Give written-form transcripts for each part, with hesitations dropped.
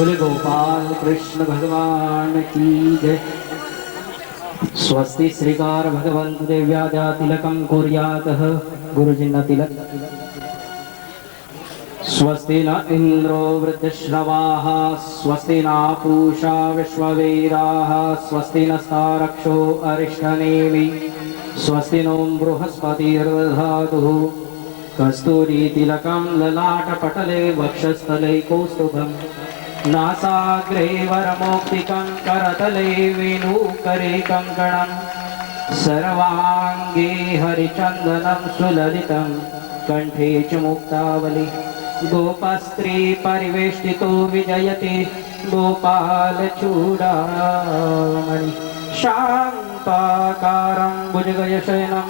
बोले गोपाल कृष्ण भगवान की जय। स्वस्ति श्रीकार भगवंत देव्याजा तिलकं कुर्यातः गुरुजिन्न तिलक। स्वस्ति न इंद्रो वृद्धश्रवाः स्वस्ति न पूषा विश्ववेदाः स्वस्ति नस्तारक्षो अरिष्टनेमि स्वस्ति नो बृहस्पतिर्दधातुः। कस्तूरी तिलकं ललाटपटले वक्षस्थले कौस्तुभम् नासाग्रे वरमौक्तिकं करतले वेणुकरे कङ्कणं सर्वाङ्गे हरिचन्दनं सुललितं कंठे च मुक्तावली। गोपस्त्री परिवेष्टितो विजयते गोपालचूडामणि शान्ताकारं भुजगशयनं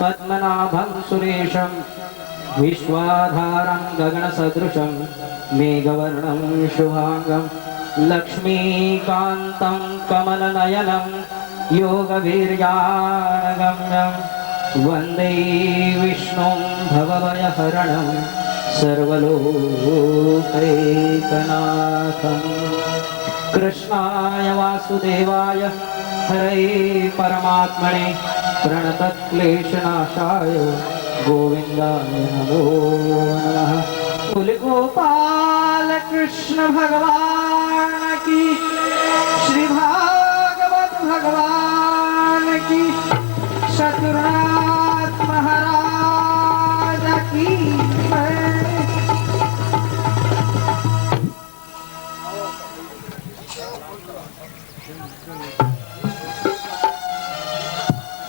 पद्मनाभं सुरेशं विश्वाधारं गगनसदृशं मेघवर्णं शुभांगं लक्ष्मीकान्तं कमलनयनं योगवीर्यानगम्यं वन्दे विष्णुं भवभयहरणं सर्वलोकैकनाथं। कृष्णाय वासुदेवाय हरे परमात्मने प्रणतक्लेशनाशाय गोविन्दाय नमो नमः। बोल गोपाल कृष्ण भगवान की, श्री भागवत भगवान की, शत्रुनाथ महाराज की।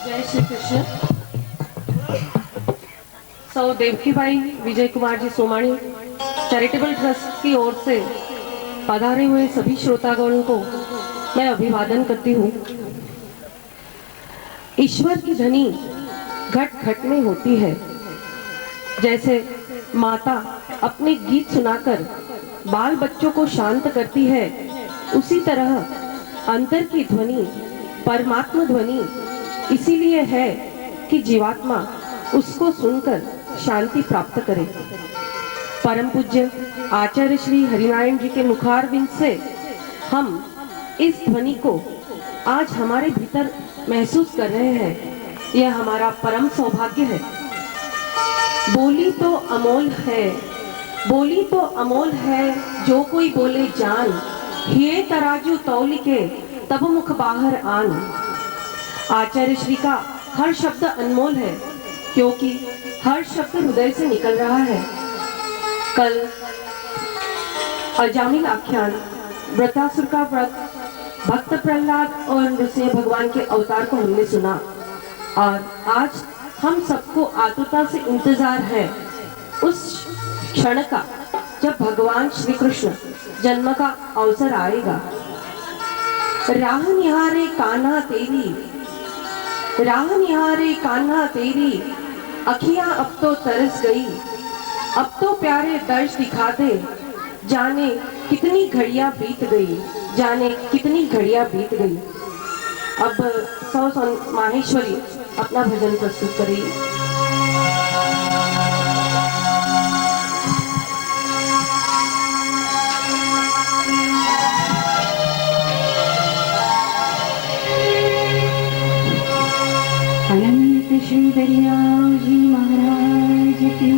जय श्री कृष्ण। सौ देवकीबाई विजय कुमार जी सोमाणी चैरिटेबल ट्रस्ट की ओर से पधारे हुए सभी श्रोतागणों को मैं अभिवादन करती हूँ। ईश्वर की ध्वनि घट घट में होती है। जैसे माता अपने गीत सुनाकर बाल बच्चों को शांत करती है, उसी तरह अंतर की ध्वनि परमात्मा ध्वनि इसीलिए है कि जीवात्मा उसको सुनकर शांति प्राप्त करे। परम पूज्य आचार्य श्री हरिनारायण जी के मुखारविंद से हम इस ध्वनि को आज हमारे भीतर महसूस कर रहे हैं। यह हमारा परम सौभाग्य है। बोली तो अमोल है, बोली तो अमोल है, जो कोई बोले जान, हिये तराजू तौल के तब मुख बाहर आन। आचार्य श्री का हर शब्द अनमोल है, क्योंकि हर शब्द हृदय से निकल रहा है। कल अजामिल आख्यान व्रतासुर का व्रत, भक्त प्रहलाद और नृसिंह भगवान के अवतार को हमने सुना, और आज हम सबको आतुरता से इंतजार है उस क्षण का जब भगवान श्री कृष्ण जन्म का अवसर आएगा। राह निहारे कान्हा तेरी, राह निहारे कान्हा तेरी, अखियां अब तो तरस गई, अब तो प्यारे दर्श दिखा दे, जाने कितनी घड़ियां बीत गई, जाने कितनी घड़ियां बीत गई। अब सौ माहेश्वरी अपना भजन प्रस्तुत करेगी। अनंत श्री दरियाव जी महाराज की।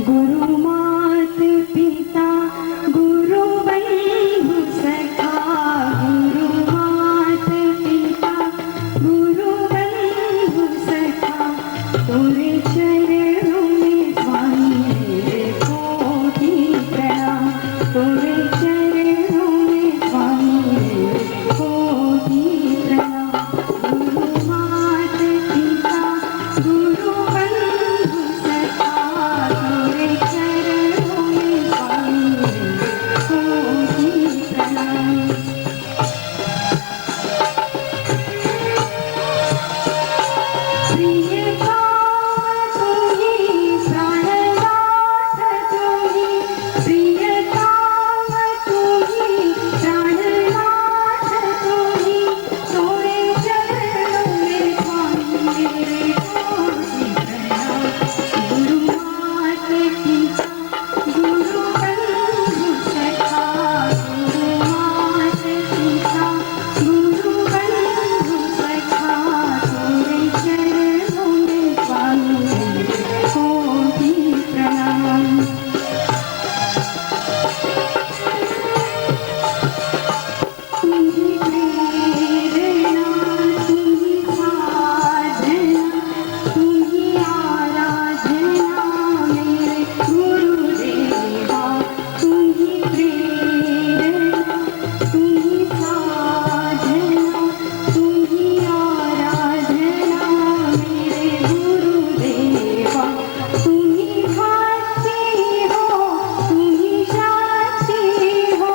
गुरु मात पिता गुरु बंधु सखा, गुरु मात पिता गुरु बंधु सखा, तोरे चरणों में स्वामी मेरे कोटि प्रणाम, तोरे चरणों में स्वामी मेरे कोटि प्रणाम। गुरु मात पिता गुरु बंधु सखा, तोरे चरणों में स्वामी मेरे कोटि प्रणाम। प्रिय काम तुम्ही प्राणनाथ तुम्ही, प्रिय काम प्रेरणा तुम्ही साधना तुम्ही आराधना मेरे गुरुदेवा तुम्ही भाती हो तुम्ही शांती हो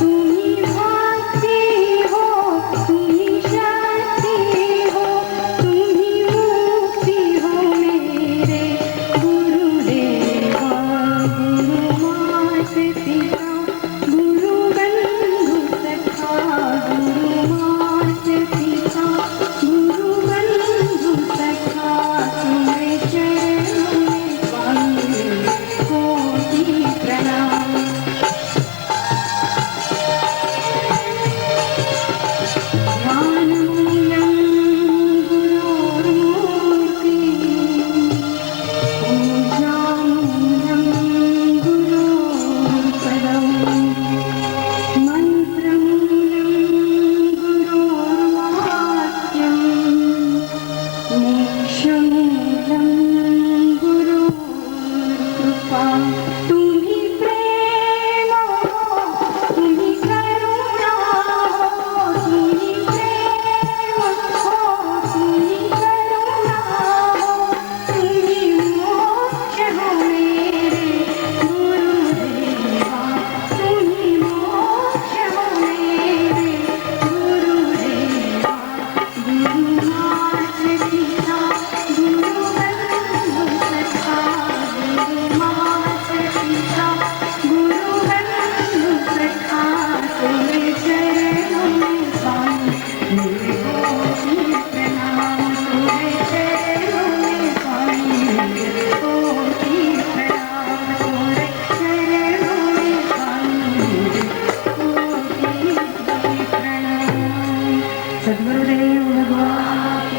तुम्ही भाती हो तुम्ही शांती हो तुम्ही मुक्ती हो मेरे गुरुदेवा गुरु मात पिता गुरु बंधु सखा गुरु मात पिता गुरु बंधु सखा तुम्हारे चरणों में स्वामी कोटि प्रणाम ध्यानमूलं गुरोर्मूर्ति पूजामूलं गुरोर्पदम् मन्त्रमूलं गुरोर्वाक्यम् मोक्षमूलं गुरोर्कृपा तुम्ही प्रेम हो तुम्ही करुणा हो तुम्ही प्रेम हो तुम्ही करुणा हो तुम्ही मोक्ष हो मेरे गुरुदेवा तुम्ही मोक्ष हो मेरे गुरुदेवा गुरु मात पिता गुरु बंधु सखा गुरु मात पिता गुरु बंधु सखा तेरे चरणों में स्वामी मेरे कोटि प्रणाम तेरे चरणों में स्वामी मेरे कोटि प्रणाम तेरे चरणों में स्वामी मेरे कोटि प्रणाम सद्गुरुदेव भगवान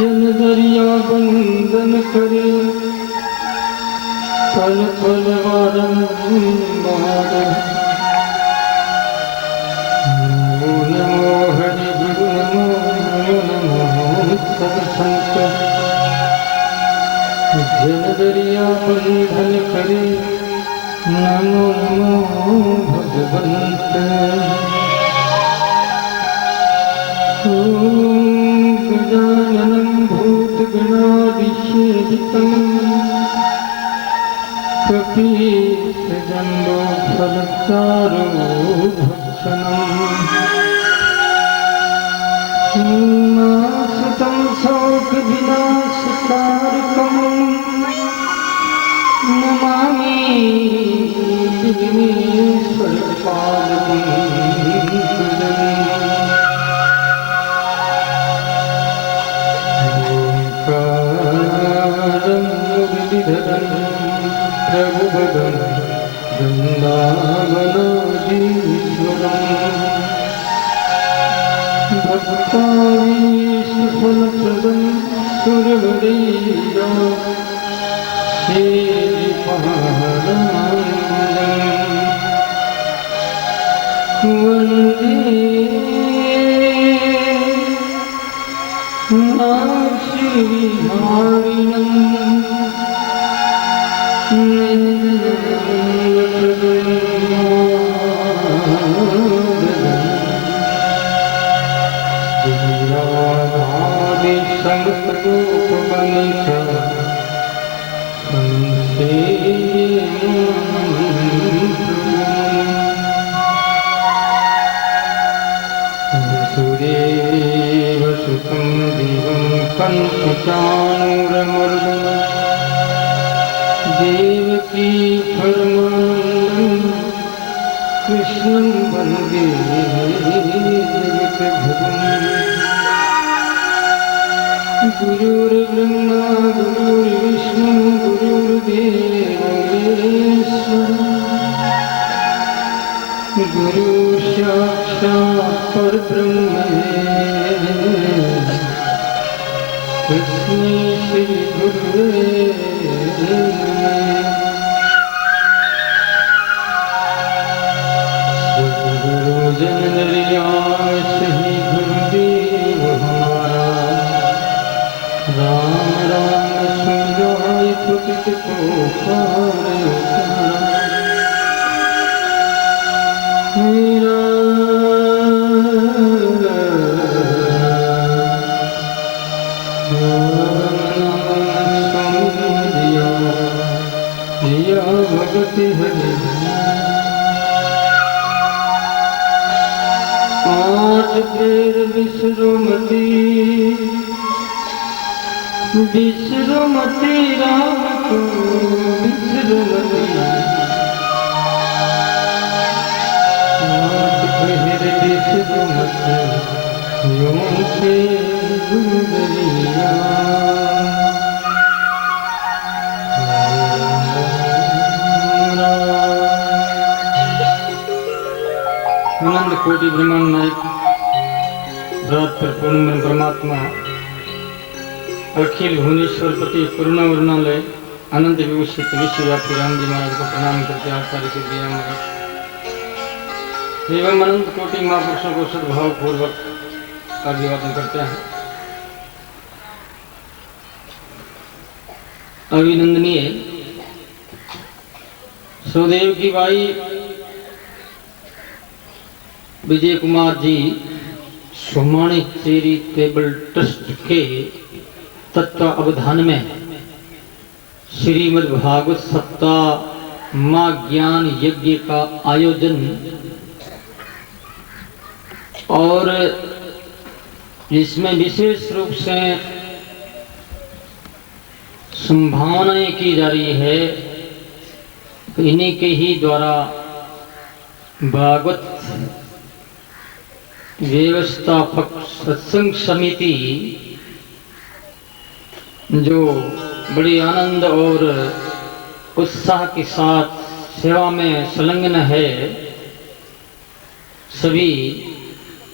जन दरिया बंदन करे पल पल वारंबार नमो हरि गुरु नमो सत्संग जन दरिया बंदन करे नमो नमो भगवंत गजाननं भूतगणाधिसेवितं कपीशजम्बो फलचारो भक्षणम् नासतं शोकविनाशकारकं नमामि विघ्नेश्वरपादं प्रभुपदं वृन्दावनाधीश्वरम् भक्ताभीष्टफलप्रदं सुरवरैया श्रीपादं वन्दे श्रीहारिणम् सुरेव सुतं दिवं कंसचाणूरमर्दनं देवकी परमानन्दं कृष्णं वन्दे जगद्गुरुम् गुरुर्ब्रह्मा गुरुर्विष्णु गुरुर्देवो महेश्वरः गुरु साक्षात् परब्रह्म तस्मै श्री गुरुवे नमः। सद्गुरु जन दरियाम सही गुरुदेव हमारा राम राम सुजाय पतित को पार उतारा मेरा भगति हरि आज फिर विश्रुमती विश्रुमती राम को विश्रुमती आज फिर विश्रुमती यूं के गुजरिया आनंद कोटि ब्रह्मांड नायक रात पर पूर्ण परमात्मा अखिल भुवनेश्वर पति करुणा वरुणालय आनंद विभूषित विश्वव्यापी राम जी महाराज को प्रणाम करते आचार्य के दिया महाराज एवं अनंत कोटि महापुरुषों को सद्भाव पूर्वक अभिवादन करते हैं। अभिनंदनीय सुदेव की भाई विजय कुमार जी सोमाणी चैरिटेबल ट्रस्ट के तत्वावधान में श्रीमद् भागवत सप्ताह मां ज्ञान यज्ञ का आयोजन और इसमें विशेष रूप से संभावनाएं की जा रही है। इन्हीं के ही द्वारा भागवत व्यवस्थापक सत्संग समिति जो बड़ी आनंद और उत्साह के साथ सेवा में संलग्न है, सभी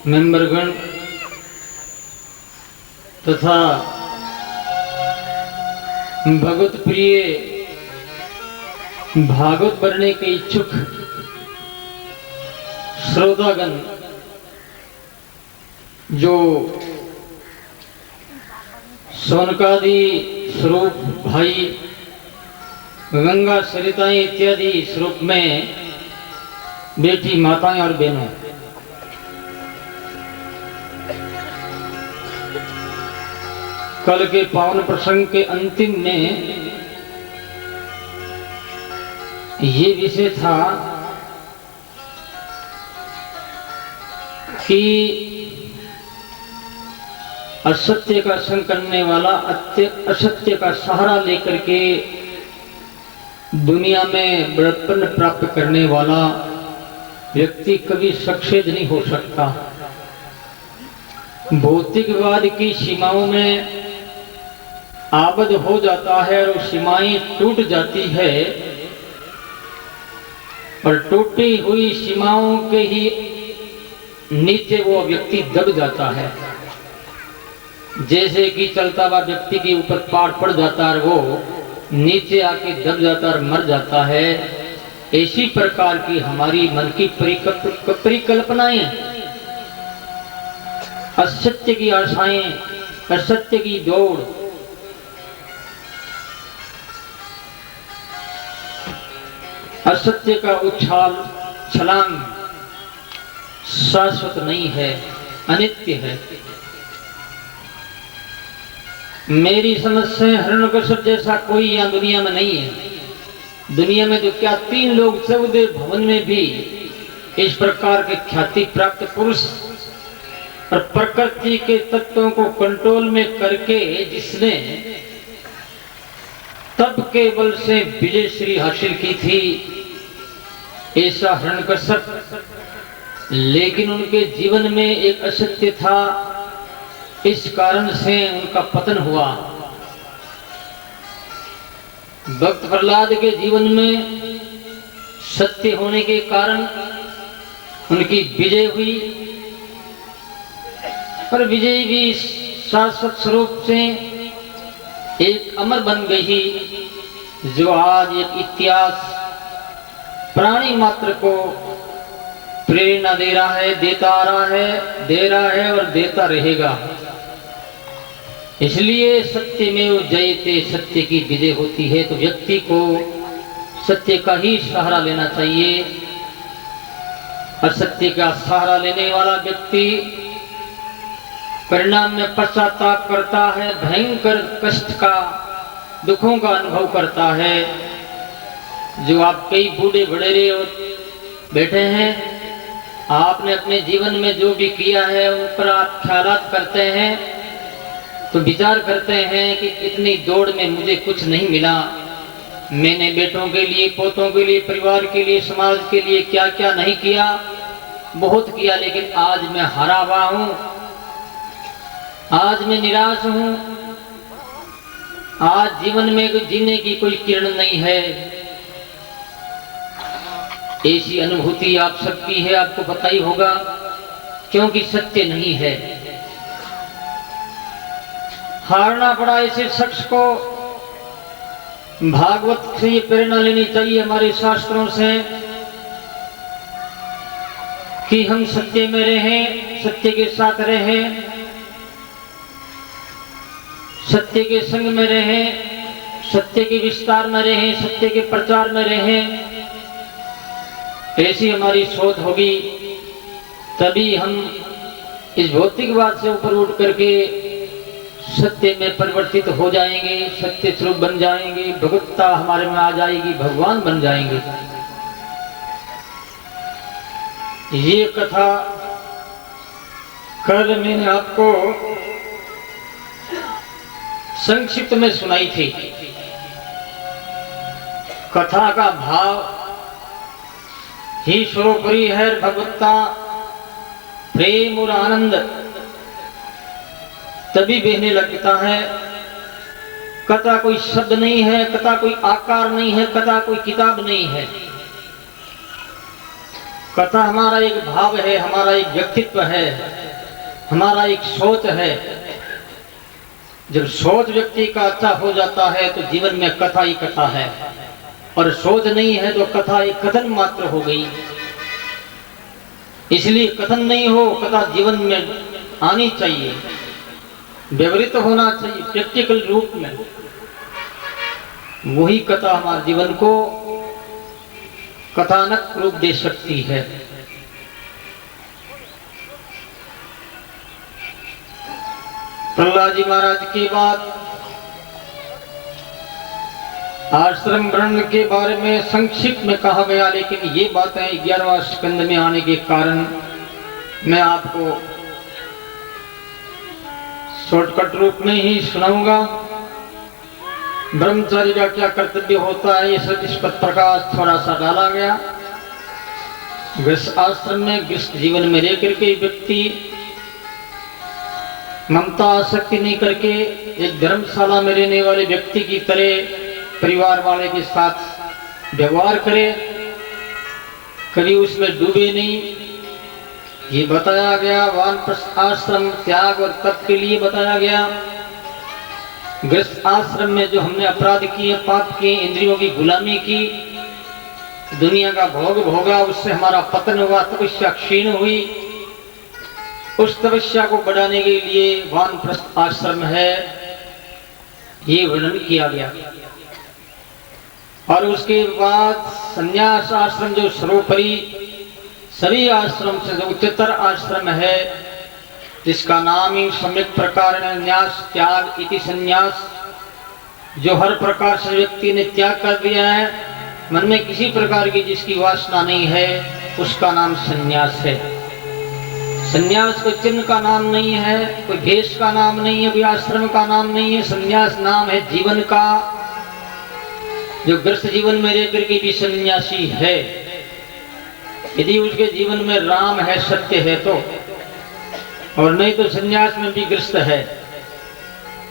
मेंबरगण तथा भगवत प्रिय भागवत बनने के इच्छुक श्रोतागण जो सोनकादि स्वरूप भाई गंगा सरिताएं इत्यादि स्वरूप में बेटी माताएं और बहनों, कल के पावन प्रसंग के अंतिम में ये विषय था कि असत्य का संग करने वाला असत्य का सहारा लेकर के दुनिया में बड़प्पन प्राप्त करने वाला व्यक्ति कभी सक्सेस नहीं हो सकता। भौतिकवाद की सीमाओं में आबद्ध हो जाता है और सीमाएं टूट जाती है और टूटी हुई सीमाओं के ही नीचे वो व्यक्ति दब जाता है। जैसे कि चलता हुआ व्यक्ति के ऊपर पहाड़ पड़ जाता है, वो नीचे आके दब जाता और मर जाता है। इसी प्रकार की हमारी मन की परिकल्पनाएं, असत्य की आशाएं, असत्य की दौड़, असत्य का उछाल छलांग शाश्वत नहीं है, अनित्य है। मेरी समझ से हिरण्यकश्यप जैसा कोई यहाँ दुनिया में नहीं है। दुनिया में तो क्या 3 लोग 14 भवन में भी इस प्रकार के ख्याति प्राप्त पुरुष और प्रकृति के तत्वों को कंट्रोल में करके जिसने तब के बल से विजय श्री हासिल की थी, ऐसा हिरण्यकश्यप। लेकिन उनके जीवन में एक असत्य था, इस कारण से उनका पतन हुआ। भक्त प्रहलाद के जीवन में सत्य होने के कारण उनकी विजय हुई, पर विजय भी शाश्वत स्वरूप से एक अमर बन गई, जो आज एक इतिहास प्राणी मात्र को प्रेरणा दे रहा है, देता आ रहा है, दे रहा है और देता रहेगा। इसलिए सत्यमेव जयते, सत्य की विजय होती है। तो व्यक्ति को सत्य का ही सहारा लेना चाहिए। असत्य का सहारा लेने वाला व्यक्ति परिणाम में पश्चाताप करता है, भयंकर कष्ट का, दुखों का अनुभव करता है। जो आप कई बूढ़े बड़ेरे बैठे हैं, आपने अपने जीवन में जो भी किया है उन पर आप ख्यालात करते हैं तो विचार करते हैं कि इतनी दौड़ में मुझे कुछ नहीं मिला। मैंने बेटों के लिए, पोतों के लिए, परिवार के लिए, समाज के लिए क्या क्या नहीं किया, बहुत किया, लेकिन आज मैं हारा हुआ हूं, आज मैं निराश हूं, आज जीवन में जीने की कोई किरण नहीं है। ऐसी अनुभूति आप सबकी है, आपको पता ही होगा, क्योंकि सत्य नहीं है। हारना पड़ा ऐसे शख्स को। भागवत से ये प्रेरणा लेनी चाहिए, हमारे शास्त्रों से, कि हम सत्य में रहें, सत्य के साथ रहें, सत्य के संग में रहें, सत्य के विस्तार में रहें, सत्य के प्रचार में रहें। ऐसी हमारी सोच होगी तभी हम इस भौतिकवाद से ऊपर उठ करके सत्य में परिवर्तित हो जाएंगे, सत्य स्वरूप बन जाएंगे, भगवत्ता हमारे में आ जाएगी, भगवान बन जाएंगे। ये कथा कल मैंने आपको संक्षिप्त में सुनाई थी। कथा का भाव ही सर्वोपरि है, भगवत्ता, प्रेम और आनंद तभी बहने लगता है। कथा कोई शब्द नहीं है, कथा कोई आकार नहीं है, कथा कोई किताब नहीं है। कथा हमारा एक भाव है, हमारा एक व्यक्तित्व है, हमारा एक सोच है। जब सोच व्यक्ति का अच्छा हो जाता है तो जीवन में कथा ही कथा है, और सोच नहीं है तो कथा एक कथन मात्र हो गई। इसलिए कथन नहीं हो, कथा जीवन में आनी चाहिए, व्यवहारित होना चाहिए प्रैक्टिकल रूप में। वही कथा हमारे जीवन को कथानक रूप दे सकती है। प्रहलाद जी महाराज के बाद आश्रम वर्ण के बारे में संक्षिप्त में कहा गया, लेकिन ये बातें 11वां स्कंद में आने के कारण मैं आपको शॉर्टकट रूप में ही सुनाऊंगा। ब्रह्मचारी का क्या कर्तव्य होता है, ये सब इस पर प्रकाश थोड़ा सा डाला गया। गृहस्थ आश्रम में, गृहस्थ जीवन में रहकर के व्यक्ति ममता आसक्ति नहीं करके एक धर्मशाला में रहने वाले व्यक्ति की तरह परिवार वाले के साथ व्यवहार करे, कभी उसमें डूबे नहीं। ये बताया गया। वानप्रस्थ आश्रम त्याग और तप के लिए बताया गया। गृहस्थ आश्रम में जो हमने अपराध किए, पाप किए, इंद्रियों की गुलामी की, दुनिया का भोग भोगा, उससे हमारा पतन हुआ, तपस्या क्षीण हुई। उस तपस्या को बढ़ाने के लिए वानप्रस्थ आश्रम है, ये वर्णन किया गया। और उसके बाद संन्यास आश्रम जो सर्वोपरि सभी आश्रम से जो उच्चतर आश्रम है, जिसका नाम ही सम्यक प्रकार न्यास त्याग इति संन्यास, जो हर प्रकार से व्यक्ति ने त्याग कर दिया है, मन में किसी प्रकार की जिसकी वासना नहीं है, उसका नाम संन्यास है। संन्यास कोई चिन्ह का नाम नहीं है, कोई भेष का नाम नहीं है, कोई आश्रम का नाम नहीं है। संन्यास नाम है जीवन का। जो गृहस्थ जीवन में रहकर के भी सन्यासी है, यदि उसके जीवन में राम है, सत्य है तो, और नहीं तो सन्यास में भी गृहस्थ है,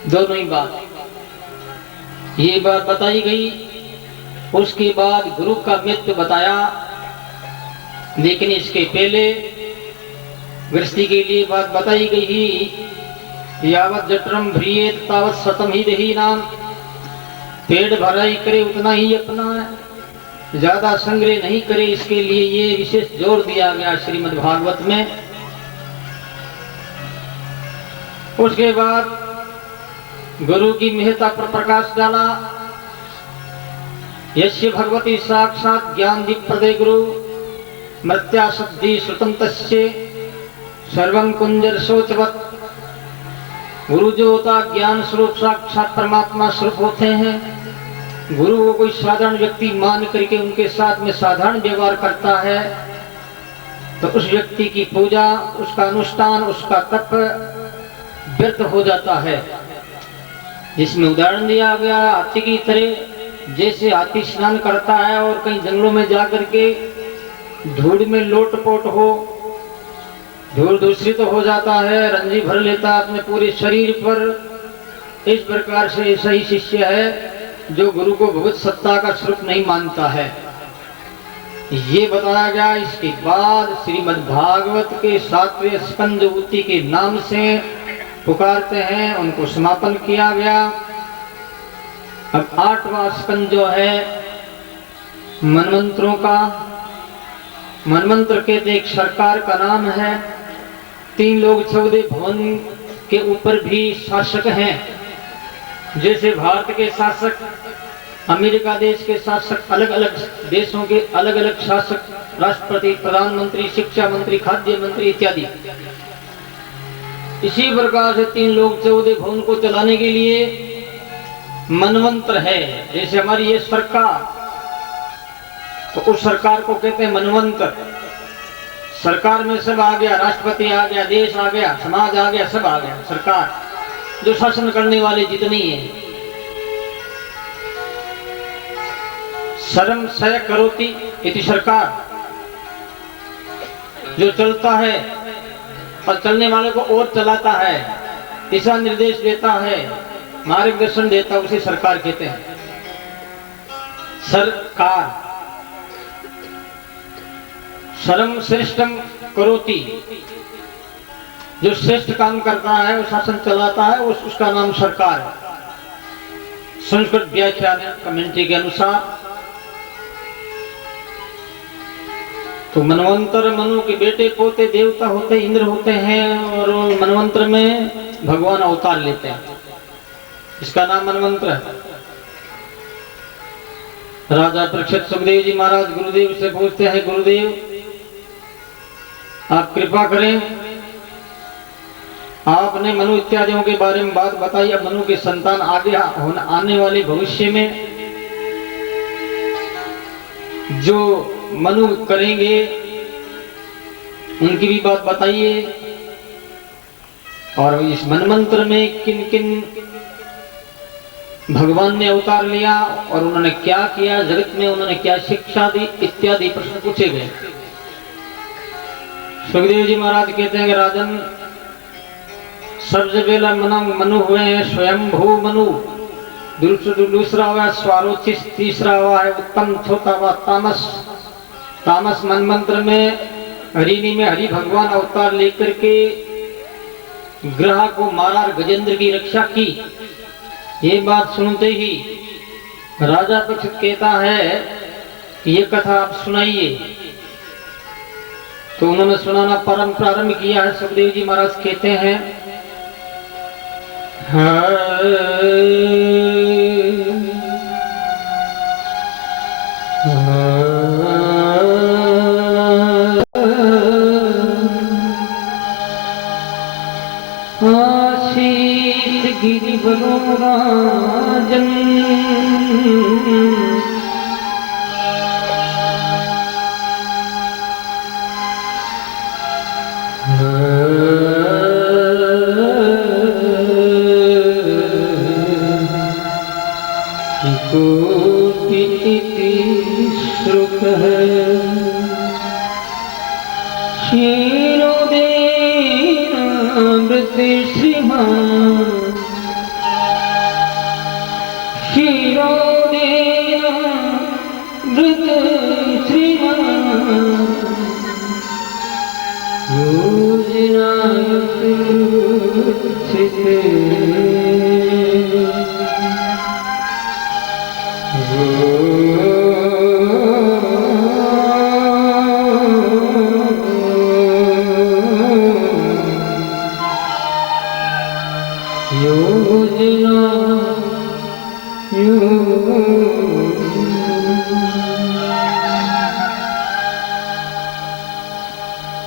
दोनों ही बात। ये बात बताई गई। उसके बाद गुरु का महत्व बताया, लेकिन इसके पहले गृहस्थी के लिए बात बताई गई ही, यावत जठरम भ्रियेत तावत सतम ही दही नाम। पेट भराई करे उतना ही अपना है, ज्यादा संग्रह नहीं करे, इसके लिए ये विशेष जोर दिया गया श्रीमद् भागवत में। उसके बाद गुरु की महत्ता पर प्रकाश डाला। यस्य भगवती साक्षात् ज्ञान दीप प्रदे गुरु मृत्या शब्दी श्रुतम तस्य सर्वं कुंजर शोचवत् गुरु जो होता ज्ञान स्वरूप साक्षात परमात्मा स्वरूप होते हैं। गुरु को कोई साधारण व्यक्ति मान करके उनके साथ में साधारण व्यवहार करता है तो उस व्यक्ति की पूजा, उसका अनुष्ठान, उसका तप व्यर्थ हो जाता है। जिसमें उदाहरण दिया गया हाथी की तरह, जैसे हाथी स्नान करता है और कहीं जंगलों में जाकर के धूल में लोटपोट हो, धूल दूषित हो जाता है, रंजी भर लेता है अपने पूरे शरीर पर। इस प्रकार से सही शिष्य है जो गुरु को भगवत सत्ता का स्वरूप नहीं मानता है। ये बताया गया। इसके बाद श्रीमद् भागवत के 7वें स्कंद उति के नाम से पुकारते हैं, उनको समापन किया गया। अब 8वां स्कंद जो है मनमंत्रों का। मनमंत्र कहते एक सरकार का नाम है। 3 लोग 14 भवन के ऊपर भी शासक हैं। जैसे भारत के शासक, अमेरिका देश के शासक, अलग अलग देशों के अलग अलग शासक, राष्ट्रपति, प्रधानमंत्री, शिक्षा मंत्री, खाद्य मंत्री इत्यादि। इसी प्रकार से 3 लोग 14 भवन को चलाने के लिए मनवंत्र है। जैसे हमारी ये सरकार, तो उस सरकार को कहते हैं मनवंतर। सरकार में सब आ गया, राष्ट्रपति आ गया, देश आ गया, समाज आ गया, सब आ गया। सरकार जो शासन करने वाले जितनी है। सर्वं सय करोति इति सरकार, जो चलता है और चलने वाले को और चलाता है, दिशा निर्देश देता है, मार्गदर्शन देता है, उसे सरकार कहते हैं। सरकार सर्वं श्रेष्ठम करोति, जो श्रेष्ठ काम करता है, वो शासन चलाता है, उसका नाम सरकार है। संस्कृत व्याख्यान कमेंट्री के अनुसार तो मनवंतर मनु के बेटे पोते देवता होते, इंद्र होते हैं, और मनवंतर में भगवान अवतार लेते हैं। इसका नाम मनवंतर है। राजा परीक्षित सुखदेव जी महाराज गुरुदेव से पूछते हैं, गुरुदेव आप कृपा करें, आपने मनु इत्यादियों के बारे में बात बताई। अब मनु के संतान आगे आने वाले भविष्य में जो मनु करेंगे उनकी भी बात बताइए। और इस मनमंत्र में किन किन भगवान ने अवतार लिया और उन्होंने क्या किया, जगत में उन्होंने क्या शिक्षा दी, इत्यादि प्रश्न पूछे गए। सुखदेव जी महाराज कहते हैं कि राजन, सबसे पहला मनु हुए हैं स्वयंभू मनु, दूसरा हुआ स्वारोचिष, तीसरा हुआ है उत्तम, चौथा हुआ तामस। तामस मनमंत्र में हरिणी में हरि भगवान अवतार लेकर के ग्रह को मारा और गजेंद्र की रक्षा की। ये बात सुनते ही राजा परीक्षित कहता है कि ये कथा आप सुनाइए। तो उन्होंने सुनाना प्रारंभ किया है। सुखदेव जी महाराज कहते हैं, आशीष गिरि राजन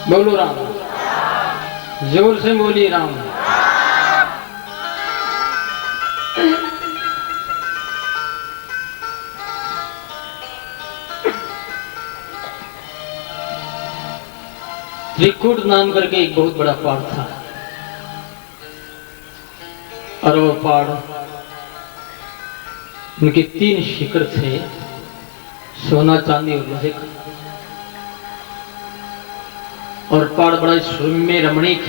बोलो राम, जोर से बोलिए राम। त्रिकुट नाम करके एक बहुत बड़ा पहाड़ था, और वो पहाड़, उनके 3 शिखर थे, सोना चांदी और लोहे का। और पहाड़ बड़ा सुरम्य रमणीक,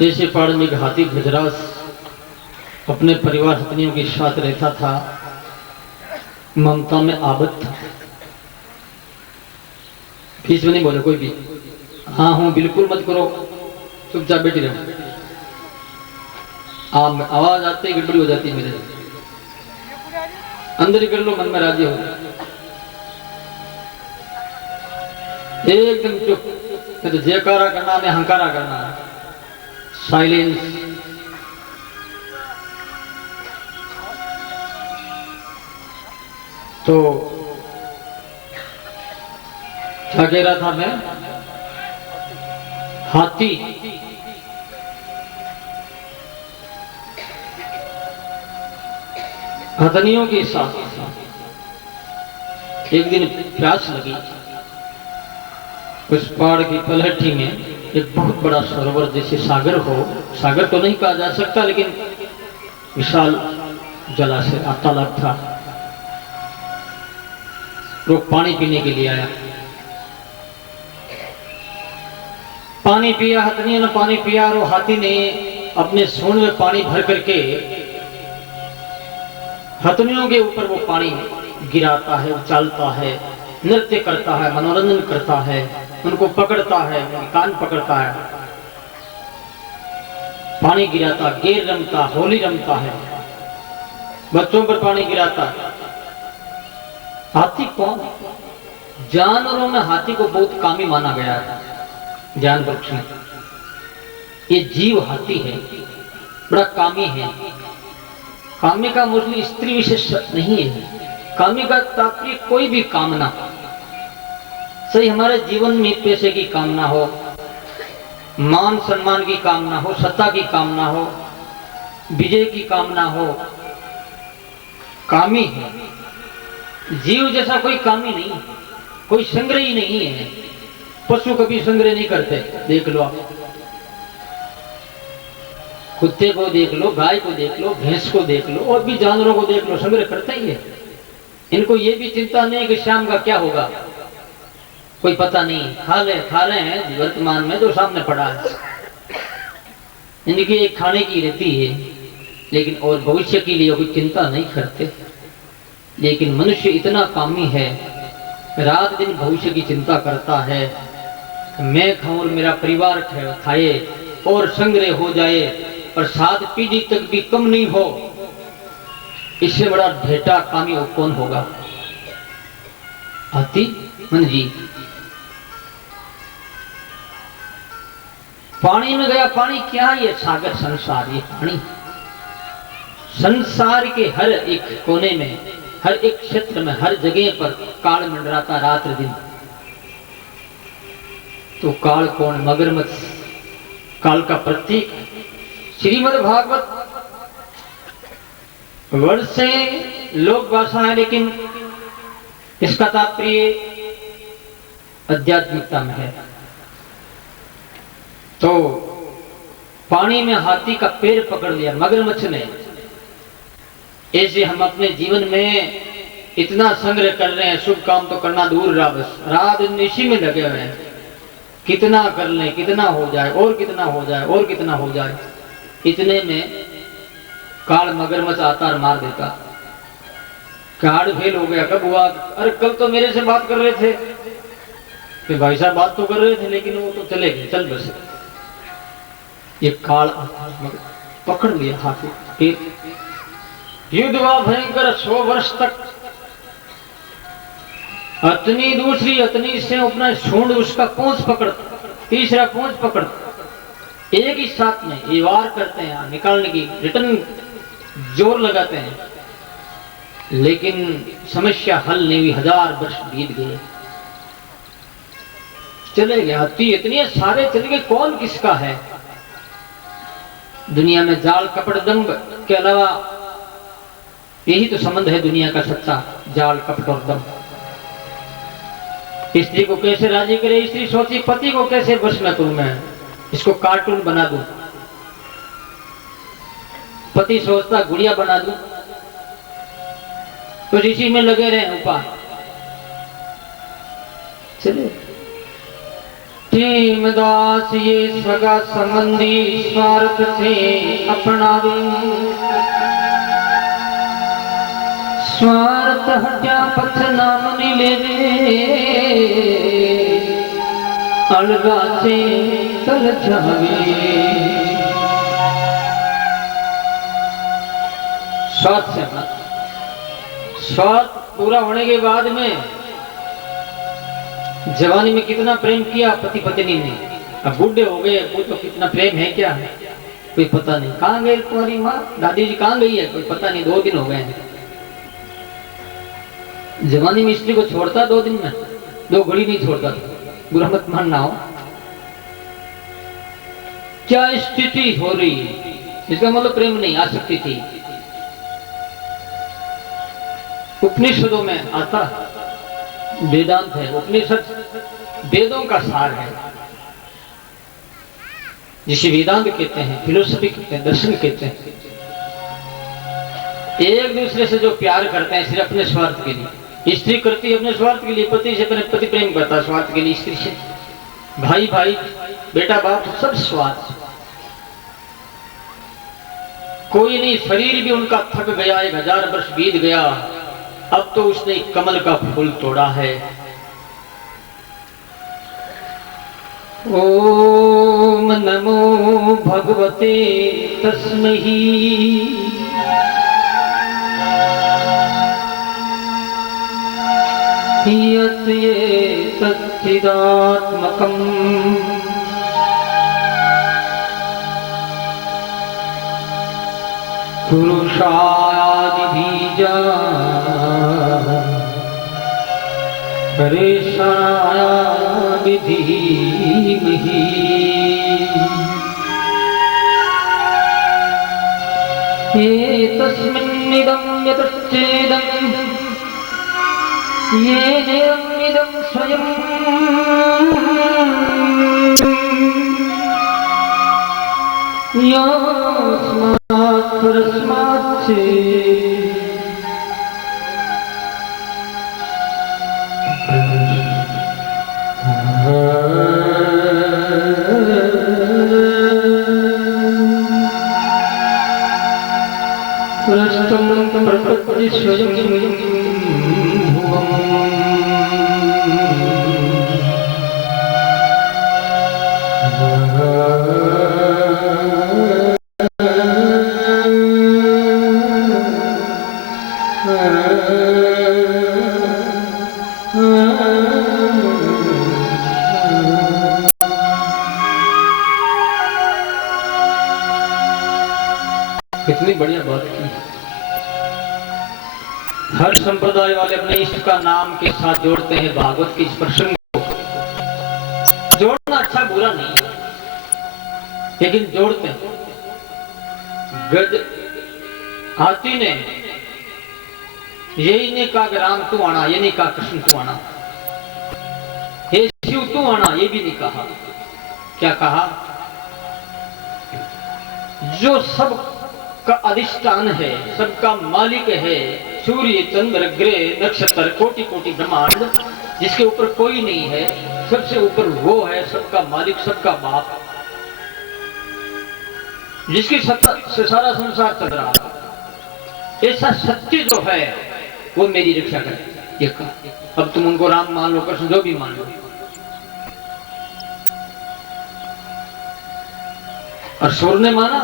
जैसे पहाड़ में एक हाथी गजराज अपने परिवार हथनियों के साथ रहता था, ममता में आबद्ध था। बीच में नहीं बोले कोई भी, हाँ हूं बिल्कुल मत करो, चुपचाप बैठी रहो। आवाज आते ही गड़बड़ी हो जाती है मेरे, अंदर ही कर लो, मन में राजी हो एकदम चुप। नहीं तो जयकारा करना, नहीं हंकारा करना, साइलेंस। तो क्या कह रहा था मैं, हाथी हथनियों के साथ एक दिन प्यास लगी। उस पहाड़ की पलहटी में एक बहुत बड़ा सरोवर, जैसे सागर हो, सागर तो नहीं कहा जा सकता लेकिन विशाल जलाशय तालाब था। लोग पानी पीने के लिए आया, पानी पिया, हथनियों ने पानी पिया, और हाथी ने अपने सूंड में पानी भर करके हथनियों के ऊपर वो पानी गिराता है, उछालता है, नृत्य करता है, मनोरंजन करता है, उनको पकड़ता है, उनके कान पकड़ता है, पानी गिराता, गेर रमता, होली रमता है, बच्चों पर पानी गिराता। हाथी कौन? जानवरों में हाथी को बहुत कामी माना गया है, ज्ञान वृक्ष में। ये जीव हाथी है, बड़ा कामी है। कामी का मोस्टली स्त्री विशेष नहीं है, कामी का तात्पर्य कोई भी कामना, सही हमारे जीवन में पैसे की कामना हो, मान सम्मान की कामना हो, सत्ता की कामना हो, विजय की कामना हो, कामी है। जीव जैसा कोई कामी नहीं, कोई संग्रही नहीं है। पशु कभी संग्रह नहीं करते, देख लो आप, कुत्ते को देख लो, गाय को देख लो, भैंस को देख लो, और भी जानवरों को देख लो, संग्रह करते ही है। इनको ये भी चिंता नहीं कि शाम का क्या होगा, कोई पता नहीं, खा रहे हैं वर्तमान में जो सामने पड़ा है, इनकी एक खाने की रहती है, लेकिन और भविष्य के लिए कोई चिंता नहीं करते। लेकिन मनुष्य इतना कामी है, रात दिन भविष्य की चिंता करता है, मैं खाऊं और मेरा परिवार खाए और संग्रह हो जाए और 7 पीढ़ी तक भी कम नहीं हो, इससे बड़ा ढेटा कामी और कौन होगा? हाथी मन जी पानी में गया। पानी क्या? ये सागर संसार, ये पानी संसार के हर एक कोने में, हर एक क्षेत्र में, हर जगह पर काल मंडराता रात दिन। तो काल कौन? मगरमच्छ, काल का प्रतीक। श्रीमद् भागवत वर्ड से लोक भाषा है, लेकिन इसका तात्पर्य आध्यात्मिकता में है। तो पानी में हाथी का पैर पकड़ लिया मगरमच्छ ने। ऐसे हम अपने जीवन में इतना संग्रह कर रहे हैं, शुभ काम तो करना दूर रहा, बस रात दिन इसी में लगे हुए हैं, कितना कर लें, कितना हो जाए और कितना हो जाए और कितना हो जाए। इतने में काल मगरमच्छ आता और मार देता। कार्ड फेल हो गया। कब हुआ? अरे कल तो मेरे से बात कर रहे थे कि भाई साहब बात तो कर रहे थे, लेकिन वो तो चले गए, चल बस। ये काल पकड़ लिया हाथी, फिर युद्ध हुआ भयंकर। 100 वर्ष तक अतनी दूसरी अतनी से अपना सूंड, उसका पूंछ पकड़, तीसरा पूंछ पकड़, एक ही साथ में ये वार करते हैं निकालने की, रिटर्न जोर लगाते हैं, लेकिन समस्या हल नहीं हुई। 1000 वर्ष बीत गए, चले गए हाथी, इतने सारे चले गए, कौन किसका है? दुनिया में जाल कपट दंभ के अलावा यही तो संबंध है दुनिया का सच्चा, जाल कपट और दंभ। स्त्री को कैसे राजी करे, स्त्री सोची पति को कैसे वश में करूं, मैं इसको कार्टून बना दूं। पति सोचता गुड़िया बना दूं, तो इसी में लगे रहे उपाय। चले दास ये सगा संबंधी स्वार्थ से अपनावे, स्वार्थ हत्या पथ नाम नहीं लेवे, अलगा से चल जावे। स्वार्थ से स्वार्थ पूरा होने के बाद में जवानी में कितना प्रेम किया पति पत्नी ने, अब बूढ़े हो गए, वो तो कितना प्रेम है क्या है कोई पता नहीं। कहाँ गई तुम्हारी माँ दादी जी, कहाँ गई है कोई पता नहीं, 2 दिन हो गए हैं। जवानी में स्त्री को छोड़ता 2 दिन में, 2 घड़ी नहीं छोड़ता, बुरा मत मानना हो। क्या स्थिति हो रही है, इसका मतलब प्रेम नहीं, आसक्ति थी। उपनिषदों में आता वेदांत है, उपनिषद वेदों का सार है, जिसे वेदांत कहते हैं, फिलोसफी कहते हैं, दर्शन कहते हैं। एक दूसरे से जो प्यार करते हैं सिर्फ अपने स्वार्थ के लिए, स्त्री करती है अपने स्वार्थ के लिए, पति से पति प्रेम करता है स्वार्थ के लिए, स्त्री से भाई भाई बेटा बाप सब स्वार्थ। कोई नहीं, शरीर भी उनका थक गया, 1000 वर्ष बीत गया, अब तो उसने कमल का फूल तोड़ा है। ओम नमो भगवते तस्मै यत् ये सच्चिदात्मकम् पुरुषादि बीजा परेशानाय विधीमहि। एतस्मिन्निदं यतश्चेदं येनेदं स्वयं यस्मात् परस्मात् प्रपत्ति स्वयं कितनी बढ़िया बात की। हर संप्रदाय वाले अपने इष्ट का नाम के साथ जोड़ते हैं भागवत के इस प्रसंग को। जोड़ना अच्छा बुरा नहीं, लेकिन जोड़ते हैं। गज हाथी ने यही नहीं कहा कि राम तू आना, ये नहीं कहा कृष्ण तू आना, हे शिव तू आना, ये भी नहीं कहा। क्या कहा? जो सब का अधिष्ठान है, सबका मालिक है, सूर्य चंद्र ग्रह नक्षत्र कोटि कोटि ब्रह्मांड, जिसके ऊपर कोई नहीं है, सबसे ऊपर वो है, सबका मालिक, सबका बाप, जिसकी सत्ता से सारा संसार चल रहा है। ऐसा सत्य जो है वो मेरी रक्षा करे। ये कहा। अब तुम उनको राम मान लो, कृष्ण जो भी मान लो, और सूर्य ने माना,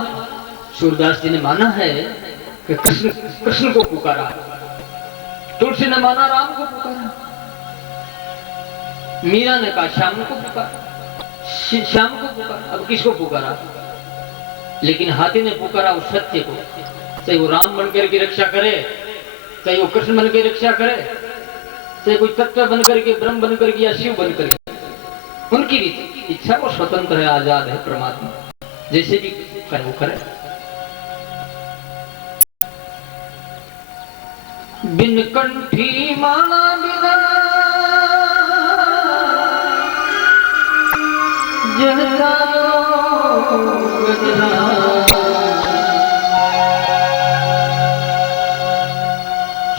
सूरदास जी ने माना है कि कृष्ण को पुकारा, तुलसी ने माना राम को पुकारा, मीरा ने कहा श्याम को पुकारा, श्याम को पुकारा, अब किसको पुकारा? लेकिन हाथी ने पुकारा उस सत्य को, चाहे वो राम बनकर की रक्षा करे, चाहे वो कृष्ण बनकर रक्षा करे, चाहे कोई तत्व बनकर के, ब्रह्म बनकर के या शिव बनकर के, उनकी इच्छा वो स्वतंत्र है, आजाद है, परमात्मा जैसे भी करे वो करे। बिन कंठी माला बिना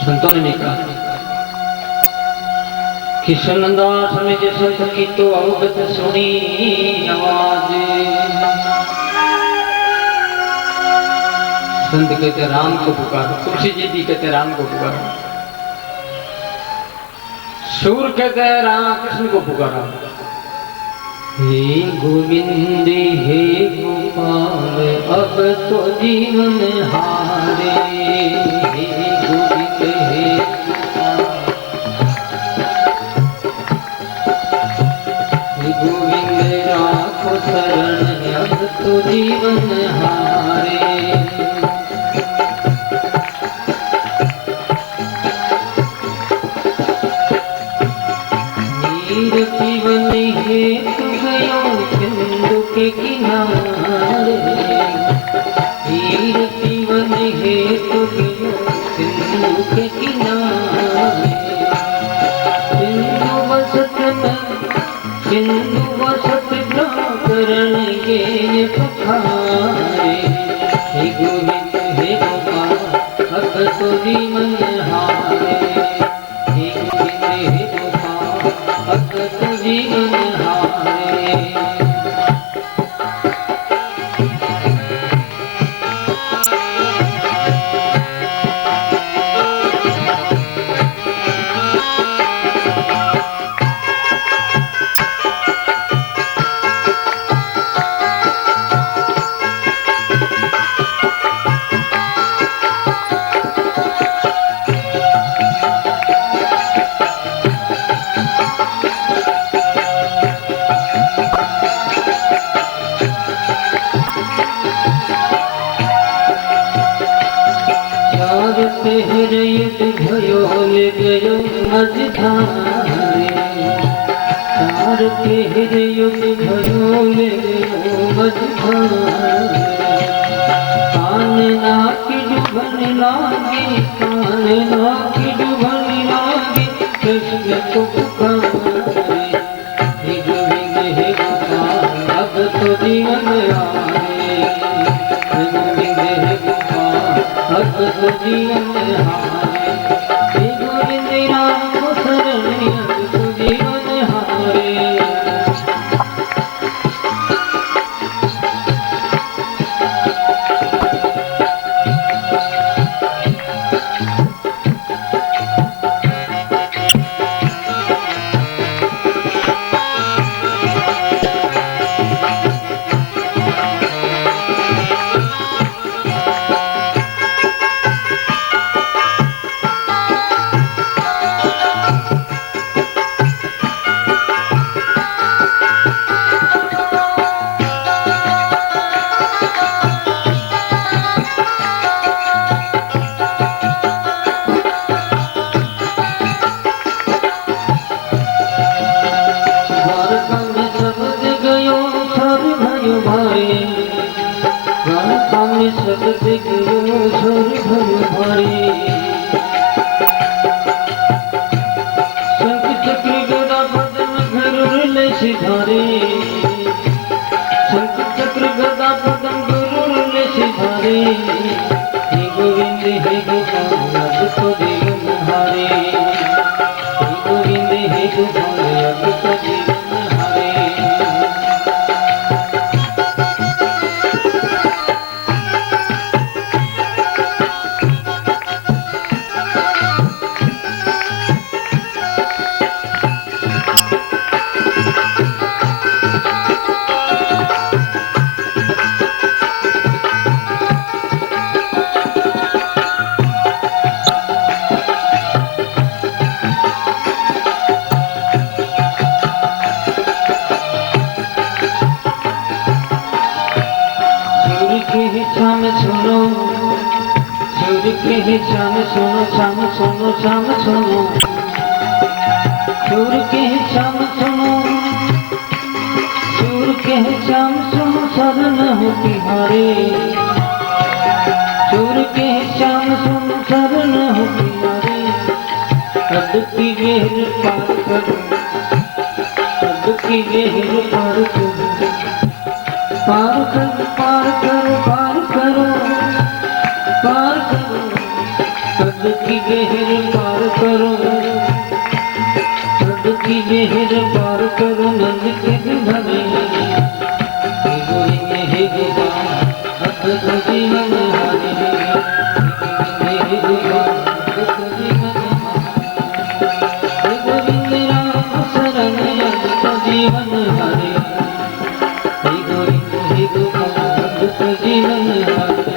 संतों ने कहा कि सुनंदास में जे संत की तो अवगत सुनी आवाज। संत कहते राम को पुकारो, तुलसी जी भी कहते राम को पुकारो, सूर कहते राम कृष्ण को पुकारो। हे गोविंद हे गोपाल अब तो जीवन हारे। हे गोविंद हे गोविंद राखो शरण अब तो जीवन हारे। नीर पीवन हेतु गयो सिंधु के किनारे। नीर पीवन हेतु गयो सिंधु के किनारे। सिंधु वसत में सिंधु वसत करण ये पखारे। हे गोविंद हे गोपाल अब तो जीवन हारे। हे गोविंद हे गोपाल अब तो जीवन हारे। पहर युद्ध भयो ले गयो मझधारे। चार पहर युद्ध भयो ले गयो मझधारे। कान नाकी डुबन लागे, कान नाकी डुबन लागे, कृष्ण को पुकारे। हे गोविंद हे गोपाल अब तो जीवन हारे। हे गोविंद हे गोपाल अब तो जीवन हारे। हे गोविंद राम शरण अब तो जीवन हारे। श्याम सुनो श्याम सुनो श्याम सुनो सूर के श्याम सुनो सूर के श्याम सुनो शरण हो तिहारे सूर के श्याम सुनो शरण हो तिहारे अब की बेहर पार करो अब की बेहर पार करो की बेहर पार करो, सबकी बेहर पार करो, नंद के भरे हे गोविंद हे गोपाल अब तो जीवन हारे, हे गोपाल अब तो जीवन हे गोविंद राम शरण अब तो जीवन हारे, हे गोविंद हे गोपाल अब तो जीवन हारे।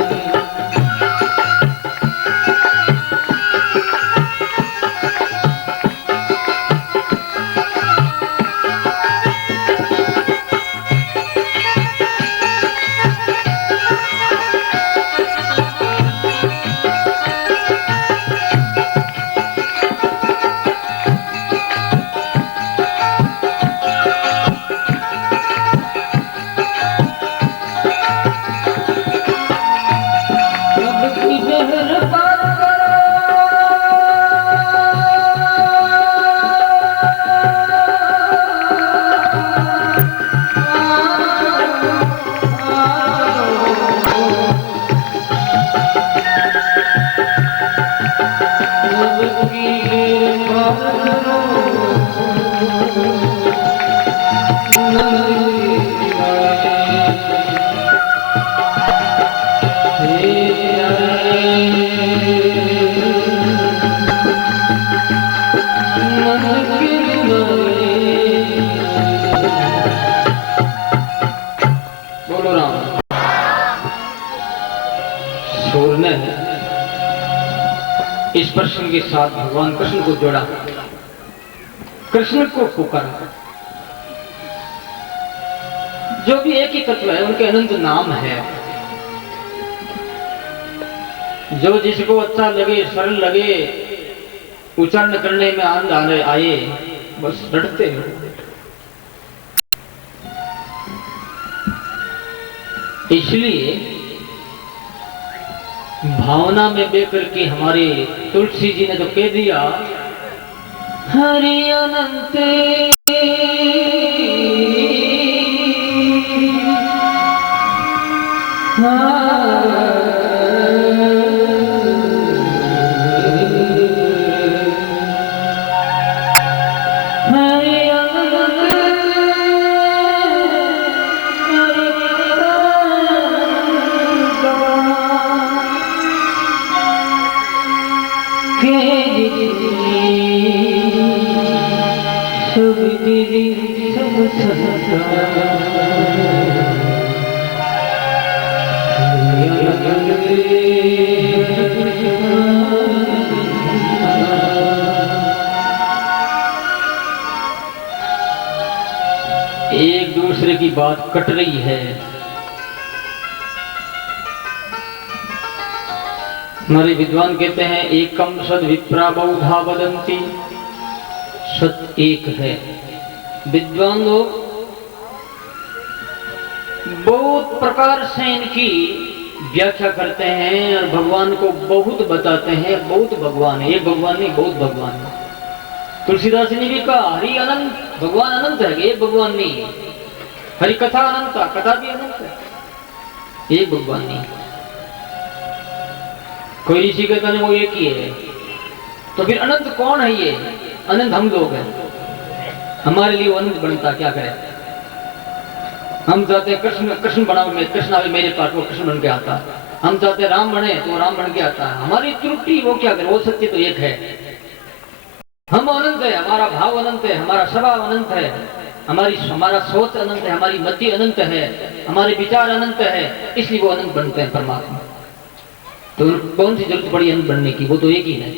सूर ने इस प्रश्न के साथ भगवान कृष्ण को जोड़ा, कृष्ण को पुकारा। जो भी एक ही तत्व है उनके अनंत नाम है। जो जिसको अच्छा लगे, सरल लगे, उच्चारण करने में आनंद आए, बस रटते हो। इसलिए भावना में बेकर के हमारे तुलसी जी ने तो कह दिया, हरि अनंत एक दूसरे की बात कट रही है। हमारे विद्वान कहते हैं एकम सद विप्रा बहुधा वदंती, सत एक है। विद्वान लोग बहुत प्रकार से इनकी व्याख्या करते हैं और भगवान को बहुत बताते हैं। बहुत भगवान है, ये भगवान नहीं, बहुत भगवान है। तुलसीदास ने भी कहा हरि अनंत, भगवान अनंत है, ये भगवान नहीं है। हरि कथा अनंत, कथा भी अनंत है, ये भगवान नहीं। कोई ऋषि कहता नहीं वो एक ही है, तो फिर अनंत कौन है? ये अनंत हम लोग हैं। हमारे लिए वो अनंत बनता क्या करे? हम चाहते हैं कृष्ण कृष्ण बनाओ, मैं कृष्ण आवे मेरे पास, वो कृष्ण बन के आता। हम चाहते हैं राम बने तो राम बन के आता है। हमारी त्रुटि वो क्या करे? वो सत्य तो एक है। हम अनंत है, हमारा भाव अनंत है, हमारा स्वभाव अनंत है, हमारा सोच अनंत है, हमारी मति अनंत है, हमारे विचार अनंत है, इसलिए वो अनंत बनते हैं परमात्मा। तो कौन सी जरूरत पड़ी अनंत बनने की? वो तो एक ही है।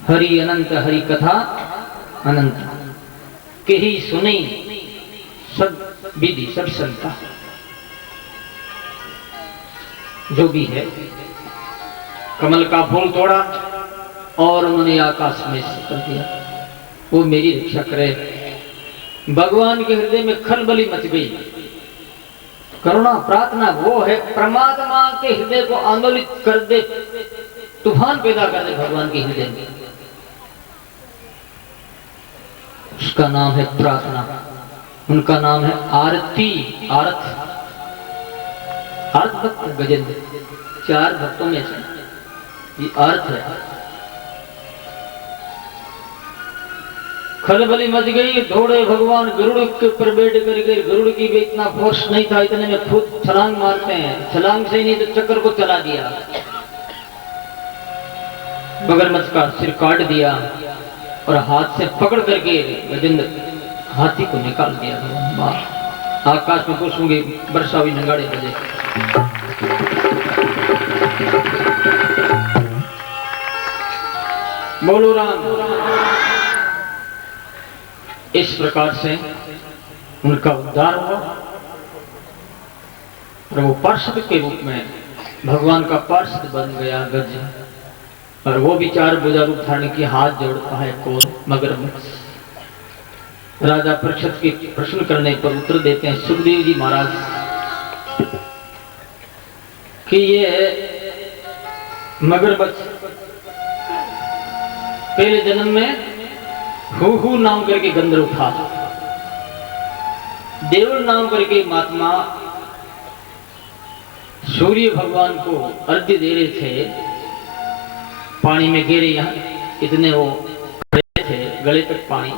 हरि अनंत, हरि कथा अनंत, के ही सुनी सब विधि सब संता। जो भी है, कमल का फूल तोड़ा और उन्होंने आकाश में कर दिया, वो मेरी रक्षा करे। भगवान के हृदय में खलबली मच गई। करुणा प्रार्थना वो है, परमात्मा के हृदय को आंदोलित कर दे, तूफान पैदा कर दे भगवान के हृदय में। उसका नाम है प्रार्थना, उनका नाम है आरती। आरत अर्थ भक्त गजेंद्र, चार भक्तों में से ये अर्थ है। खलबली मच गई। दौड़े भगवान गरुड़ के ऊपर बैठ कर गए। गरुड़ की भी इतना फोर्स नहीं था, इतने में खुद छलांग मारते हैं। छलांग से ही नहीं तो चक्कर को चला दिया, मगरमच्छ का सिर काट दिया और हाथ से पकड़ करके गजेंद्र हाथी को निकाल दिया। बाहर आकाश में पुष्पों की वर्षा हुई, नगाड़े बजे। बोलो राम। इस प्रकार से उनका उद्धार हुआ और वो पार्षद के रूप में भगवान का पार्षद बन गया गज। और वो भी 4 भुजा रूप धारण की हाथ जोड़ता है कौन? मगरमच्छ। राजा परीक्षित के प्रश्न करने पर उत्तर देते हैं सुखदेव जी महाराज कि ये मगरमच्छ पहले जन्म में हु नाम करके गंधर्व था। देवल नाम करके महात्मा सूर्य भगवान को अर्घ्य दे रहे थे। पानी में गिरे, यहाँ इतने वो थे गले तक पानी।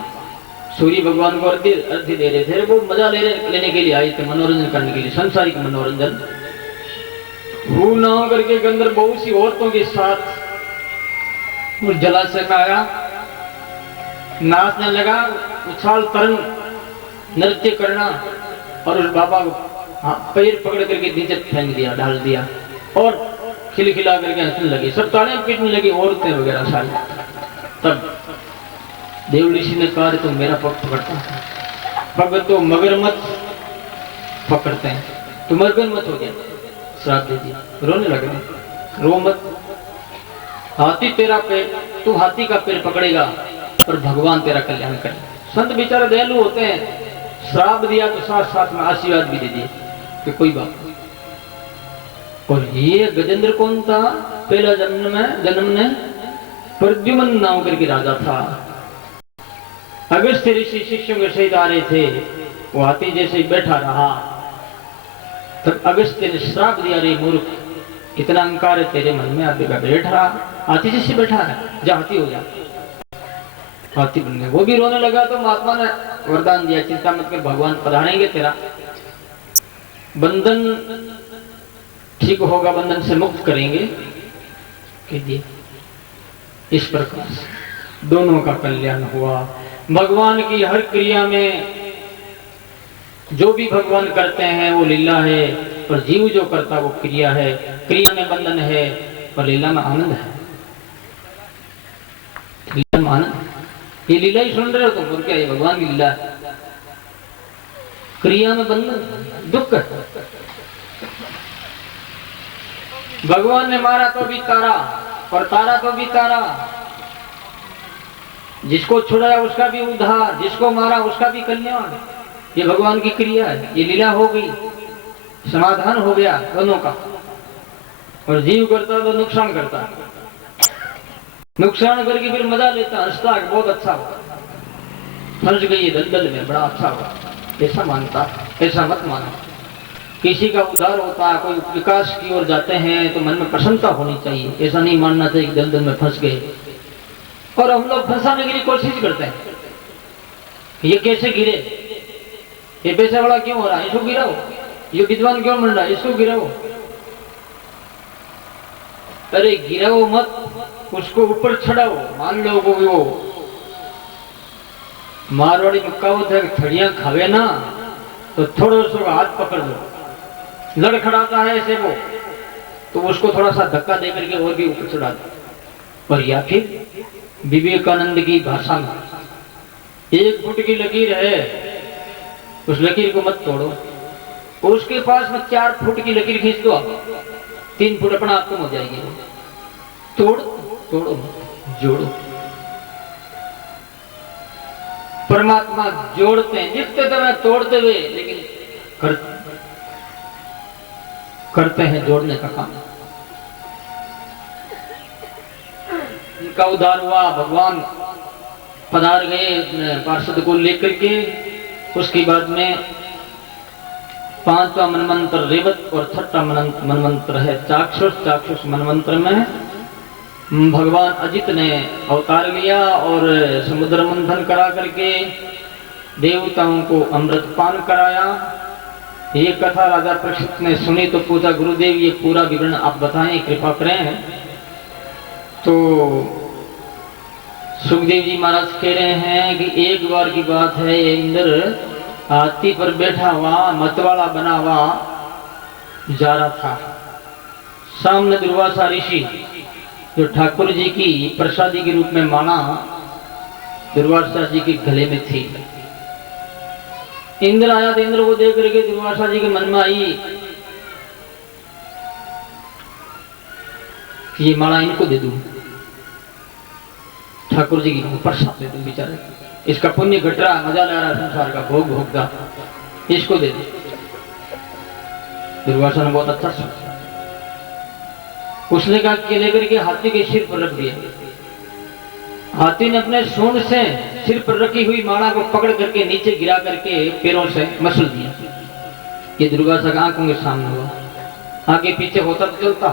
सूर्य भगवान को अर्घ्य दे रहे थे। वो मजा लेने के लिए आए थे, मनोरंजन करने के लिए, सांसारिक मनोरंजन। हु नाम करके गंधर्व बहुत सी औरतों के साथ उस जलाशय में आया, नाचने लगा, उछाल तरंग नृत्य करना और उस बाबा को पैर पकड़ करके नीचे फेंक दिया, डाल दिया और खिलखिला करके हंसने लगी। सब तालियां पीटने लगी, औरतें वगैरह सारी। तब देव ऋषि ने कहा तो मेरा पग पकड़ता है। पग तो मगरमच्छ पकड़ते हैं, तो मगरमच्छ हो गया, श्राप दे दिया। रोने लगे, रो मत, हाथी तेरा पैर, तू हाथी का पैर पकड़ेगा और भगवान तेरा कल्याण करे। संत बेचारे दयालु होते हैं, श्राप दिया तो साथ साथ में आशीर्वाद भी दे दिए कि कोई बात नहीं। और ये गजेंद्र कौन था? पहला जन्म ने प्रद्युम्न नाम करके राजा था। अगस्त्य ऋषि शिष्यों के सहित आ रहे थे, वो हाथी जैसे ही बैठा रहा। तब अगस्त्य ने श्राप दिया, रे मूर्ख, कितना अहंकार है तेरे मन में, हाथी का बैठ रहा, हाथी जैसे बैठा है, जा हाथी हो जा, हाथी बन गया। वो भी रोने लगा तो महात्मा ने वरदान दिया, चिंता मत कर, भगवान पधारेंगे, तेरा बंधन ठीक होगा, बंधन से मुक्त करेंगे के लिए। इस प्रकार से दोनों का कल्याण हुआ। भगवान की हर क्रिया में जो भी भगवान करते हैं वो लीला है, और जीव जो करता वो क्रिया है। क्रिया में बंधन है और लीला में आनंद है। लीला में आनंद, ये लीला ही सुन रहे हो तुम, और क्या ये भगवान की लीला है? क्रिया में बंधन दुख है। भगवान ने मारा तो भी तारा और तारा तो भी तारा, जिसको छुड़ाया उसका भी उद्धार, जिसको मारा उसका भी कल्याण। ये भगवान की क्रिया है, ये लीला हो गई, समाधान हो गया दोनों का। और जीव करता तो नुकसान करता, नुकसान करके फिर मजा लेता, हंसता है, बहुत अच्छा हुआ, फंस गई दलदल में, बड़ा अच्छा हुआ, ऐसा मानता। ऐसा मत मानो। किसी का उद्धार होता है, कोई विकास की ओर जाते हैं तो मन में प्रसन्नता होनी चाहिए। ऐसा नहीं मानना चाहिए कि दलदल में फंस गए। और हम लोग फंसाने के लिए कोशिश करते हैं, ये कैसे गिरे, ये पैसा वाला क्यों हो रहा है, इसको गिराओ, ये विद्वान क्यों मिल रहा है, इसको गिराओ। अरे गिराओ मत, उसको ऊपर चढ़ाओ। मान लो वो मारवाड़ी में कहावत है, थड़ियां खावे ना तो थोड़ा सा हाथ पकड़ लो, लड़खड़ाता है ऐसे वो, तो उसको थोड़ा सा धक्का दे करके और भी ऊपर चढ़ा दो। और या फिर विवेकानंद की भाषा में 1 फुट की लकीर है, उस लकीर को मत तोड़ो, उसके पास में 4 फुट की लकीर खींच दो, 3 फुट अपना आप कम हो जाएगी। तोड़ो जोड़ो। परमात्मा जोड़ते हैं, जितने तरह तोड़ते हुए, लेकिन करते हैं जोड़ने का काम। इनका उद्धार हुआ, भगवान पधार गए पार्षद को लेकर के। उसके बाद में 5वां मनमंत्र रेवत और 6ठा मनमंत्र है चाक्षुष। चाक्षुष मनमंत्र में भगवान अजित ने अवतार लिया और समुद्र मंथन करा करके देवताओं को अमृत पान कराया। ये कथा राजा परीक्षित ने सुनी तो पूछा, गुरुदेव ये पूरा विवरण आप बताएं, कृपा करें। तो सुखदेव जी महाराज कह रहे हैं कि एक बार की बात है, ये इंद्र हाथी पर बैठा हुआ मतवाला बना हुआ जा रहा था। सामने दुर्वासा ऋषि जो ठाकुर जी की प्रसादी के रूप में माना दुर्वासा जी के गले में थी। इंद्र आया तो इंद्र को देख करके दुर्वासा जी के मन में आई कि ये माला इनको दे दूं, ठाकुर जी की प्रसाद दे दूं, बेचारे इसका पुण्य घट रहा, मजा ले रहा संसार का, भोग भोगता, इसको दे दे। दुर्वासा ने बहुत अच्छा सोचा। उसने कहा कि लेकर के हाथी के सिर पर रख दिया। हाथी ने अपने सूंड से सिर पर रखी हुई माला को पकड़ करके नीचे गिरा करके पैरों से मसल दिया। ये दुर्वासा का आंखों के सामने हुआ, आगे पीछे होता तो चलता,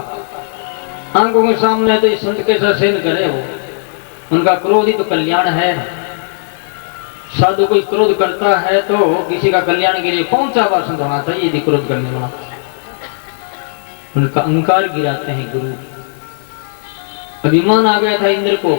आंखों के सामने तो इस संत कैसा सहन करे वो, उनका क्रोध ही तो कल्याण है। साधु कोई क्रोध करता है तो किसी का कल्याण के लिए कौन सा संत होना चाहिए यदि क्रोध करने वाला। उनका अहंकार गिराते हैं गुरु। अभिमान आ गया था इंद्र को,